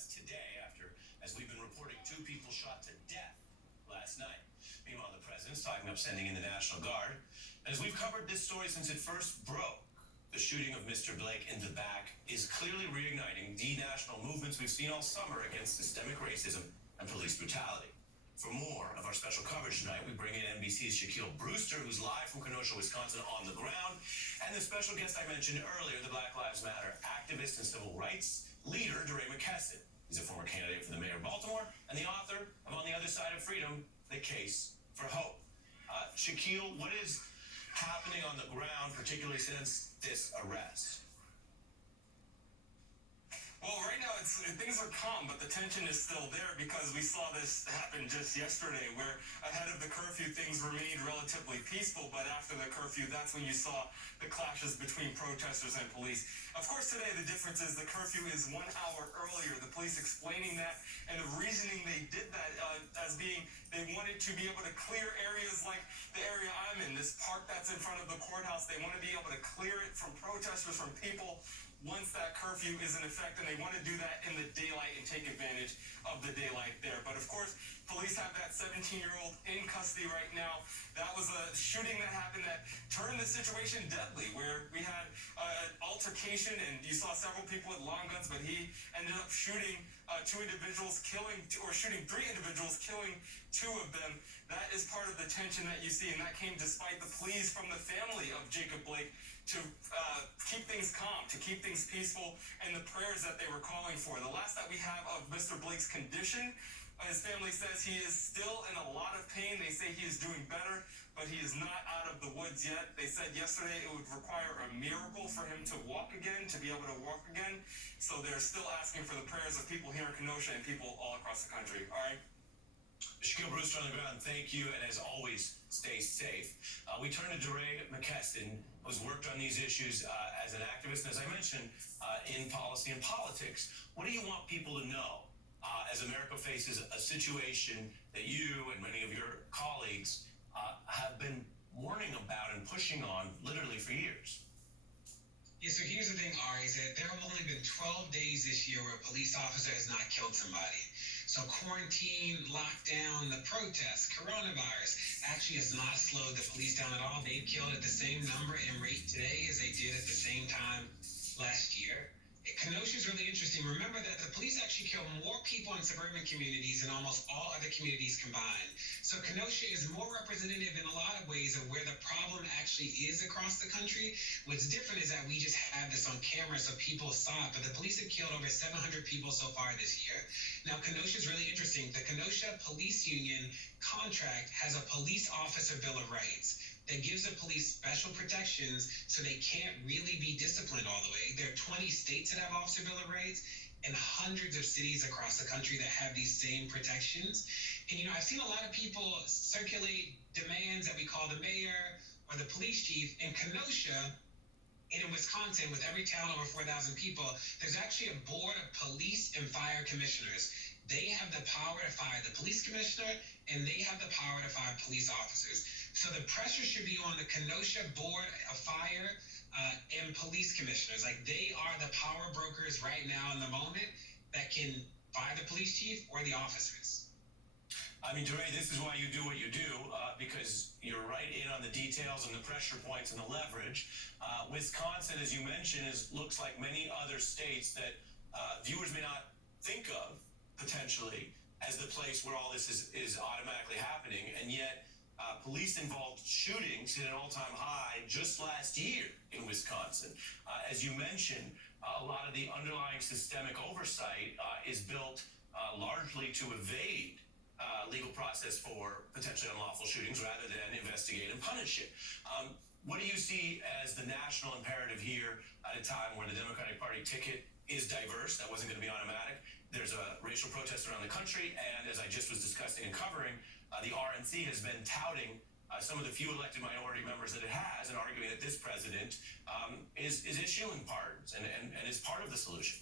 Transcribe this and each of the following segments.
arrest today after, as we've been reporting, 2 people shot to death last night. Meanwhile, the president's talking about sending in the National Guard. And as we've covered this story since it first broke, the shooting of Mr. Blake in the back is clearly reigniting the national movements we've seen all summer against systemic racism and police brutality. For more of our special coverage tonight, we bring in NBC's Shaquille Brewster, who's live from Kenosha, Wisconsin, on the ground, and the special guest I mentioned earlier, the Black Lives Matter activist and civil rights leader, Deray McKesson. He's a former candidate for the mayor of Baltimore and the author of On the Other Side of Freedom, The Case for Hope. Shaquille, what is happening on the ground, particularly since this arrest? Well, right now things are calm, but the tension is still there because we saw this happen just yesterday where ahead of the curfew things remained relatively peaceful, but after the curfew, that's when you saw the clashes between protesters and police. Of course, today the difference is the curfew is 1 hour earlier. The police explaining that and the reasoning they did that as being they wanted to be able to clear areas like the area I'm in, this park that's in front of the courthouse. They want to be able to clear it from protesters, from people once that curfew is in effect, and they want to do that in the daylight and take advantage of the daylight there. But of course, police have that 17-year-old in custody right now. That was a shooting that happened that turned the situation deadly, where we had an altercation, and you saw several people with long guns, but he ended up shooting 2 individuals, shooting 3 individuals, killing 2 of them. That is part of the tension that you see, and that came despite the pleas from the family of Jacob Blake to keep things calm, to keep things peaceful, and the prayers that they were calling for. The last that we have of Mr. Blake's condition, his family says he is still in a lot of pain. They say he is doing better, but he is not out of the woods yet. They said yesterday it would require a miracle for him to walk again, to be able to walk again. So they're still asking for the prayers of people here in Kenosha and people all across the country. All right? Shaquille Brewster on the ground, thank you, and as always, stay safe. We turn to Deray McKesson, who's worked on these issues as an activist, and as I mentioned, in policy and politics. What do you want people to know as America faces a situation that you and many of your colleagues have been warning about and pushing on literally for years? Yeah, so here's the thing, Ari, is that there have only been 12 days this year where a police officer has not killed somebody. So quarantine, lockdown, the protests, coronavirus actually has not slowed the police down at all. They've killed at the same number and rate today as they did at the same time last year. Kenosha is really interesting. Remember that the police actually kill more people in suburban communities than almost all other communities combined. So Kenosha is more representative in a lot of ways of where the problem actually is across the country. What's different is that we just have this on camera so people saw it, but the police have killed over 700 people so far this year. Now, Kenosha is really interesting. The Kenosha Police Union contract has a police officer bill of rights that gives the police special protections so they can't really be disciplined all the way. There are 20 states that have Officer Bill of Rights and hundreds of cities across the country that have these same protections. And, I've seen a lot of people circulate demands that we call the mayor or the police chief. In Kenosha, in Wisconsin, with every town over 4,000 people, there's actually a board of police and fire commissioners. They have the power to fire the police commissioner, and they have the power to fire police officers. So the pressure should be on the Kenosha Board of Fire and police commissioners. Like, they are the power brokers right now in the moment that can fire the police chief or the officers. I mean, Deray, this is why you do what you do, because you're right in on the details and the pressure points and the leverage. Wisconsin, as you mentioned, looks like many other states that viewers may not think of potentially as the place where all this is automatically happening, and yet police-involved shootings hit an all-time high just last year in Wisconsin. As you mentioned, a lot of the underlying systemic oversight is built largely to evade legal process for potentially unlawful shootings rather than investigate and punish it. What do you see as the national imperative here at a time where the Democratic Party ticket is diverse? That wasn't going to be automatic. There's a racial protest around the country, and as I just was discussing and covering, the RNC has been touting some of the few elected minority members that it has and arguing that this president is issuing pardons and is part of the solution.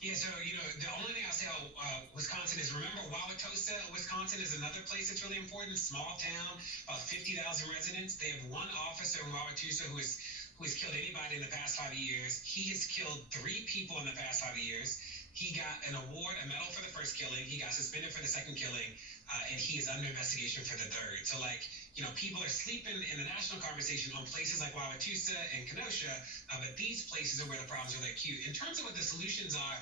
Yeah, so, the only thing I'll say about Wisconsin is, remember, Wauwatosa, Wisconsin is another place that's really important, small town, about 50,000 residents. They have one officer in Wauwatosa who has killed anybody in the past 5 years. He has killed 3 people in the past 5 years. He got an award, a medal for the first killing. He got suspended for the second killing, and he is under investigation for the third. So, like, people are sleeping in the national conversation on places like Wauwatosa and Kenosha, but these places are where the problems are really acute. In terms of what the solutions are,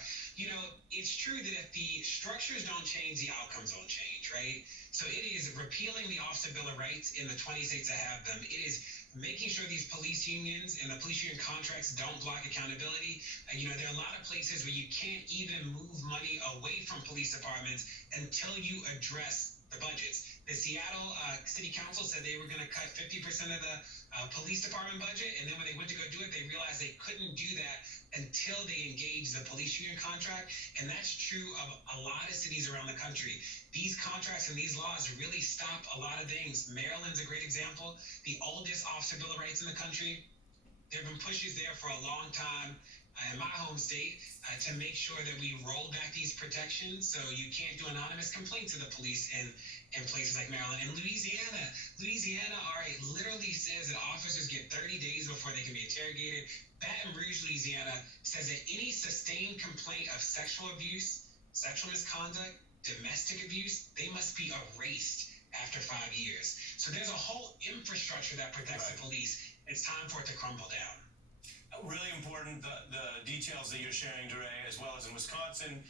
it's true that if the structures don't change, the outcomes don't change, right? So it is repealing the Officer Bill of Rights in the 20 states that have them. It is making sure these police unions and the police union contracts don't block accountability. And, there are a lot of places where you can't even move money away from police departments until you address the budgets. The Seattle City Council said they were going to cut 50% of the police department budget, and then when they went to go do it, they realized they couldn't do that until they engaged the police union contract, and that's true of a lot of cities around the country. These contracts and these laws really stop a lot of things. Maryland's a great example, the oldest Officer Bill of Rights in the country. There have been pushes there for a long time in my home state to make sure that we roll back these protections, so you can't do anonymous complaints to the police in places like Maryland. And Louisiana, Ari, literally says that officers get 30 days before they can be interrogated. Baton Rouge, Louisiana, says that any sustained complaint of sexual abuse, sexual misconduct, domestic abuse, they must be erased after 5 years. So there's a whole infrastructure that protects the police. It's time for it to crumble down. Really important, the details that you're sharing, Deray, as well as in Wisconsin.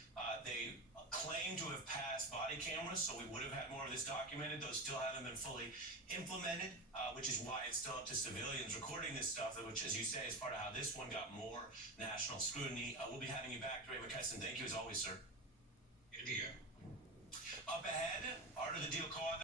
They claim to have passed body cameras, so we would have had more of this documented. Those still haven't been fully implemented, which is why it's still up to civilians recording this stuff, which, as you say, is part of how this one got more national scrutiny. We'll be having you back, Deray McKesson. Thank you as always, sir. Good to be here. Up ahead, Art of the Deal co-author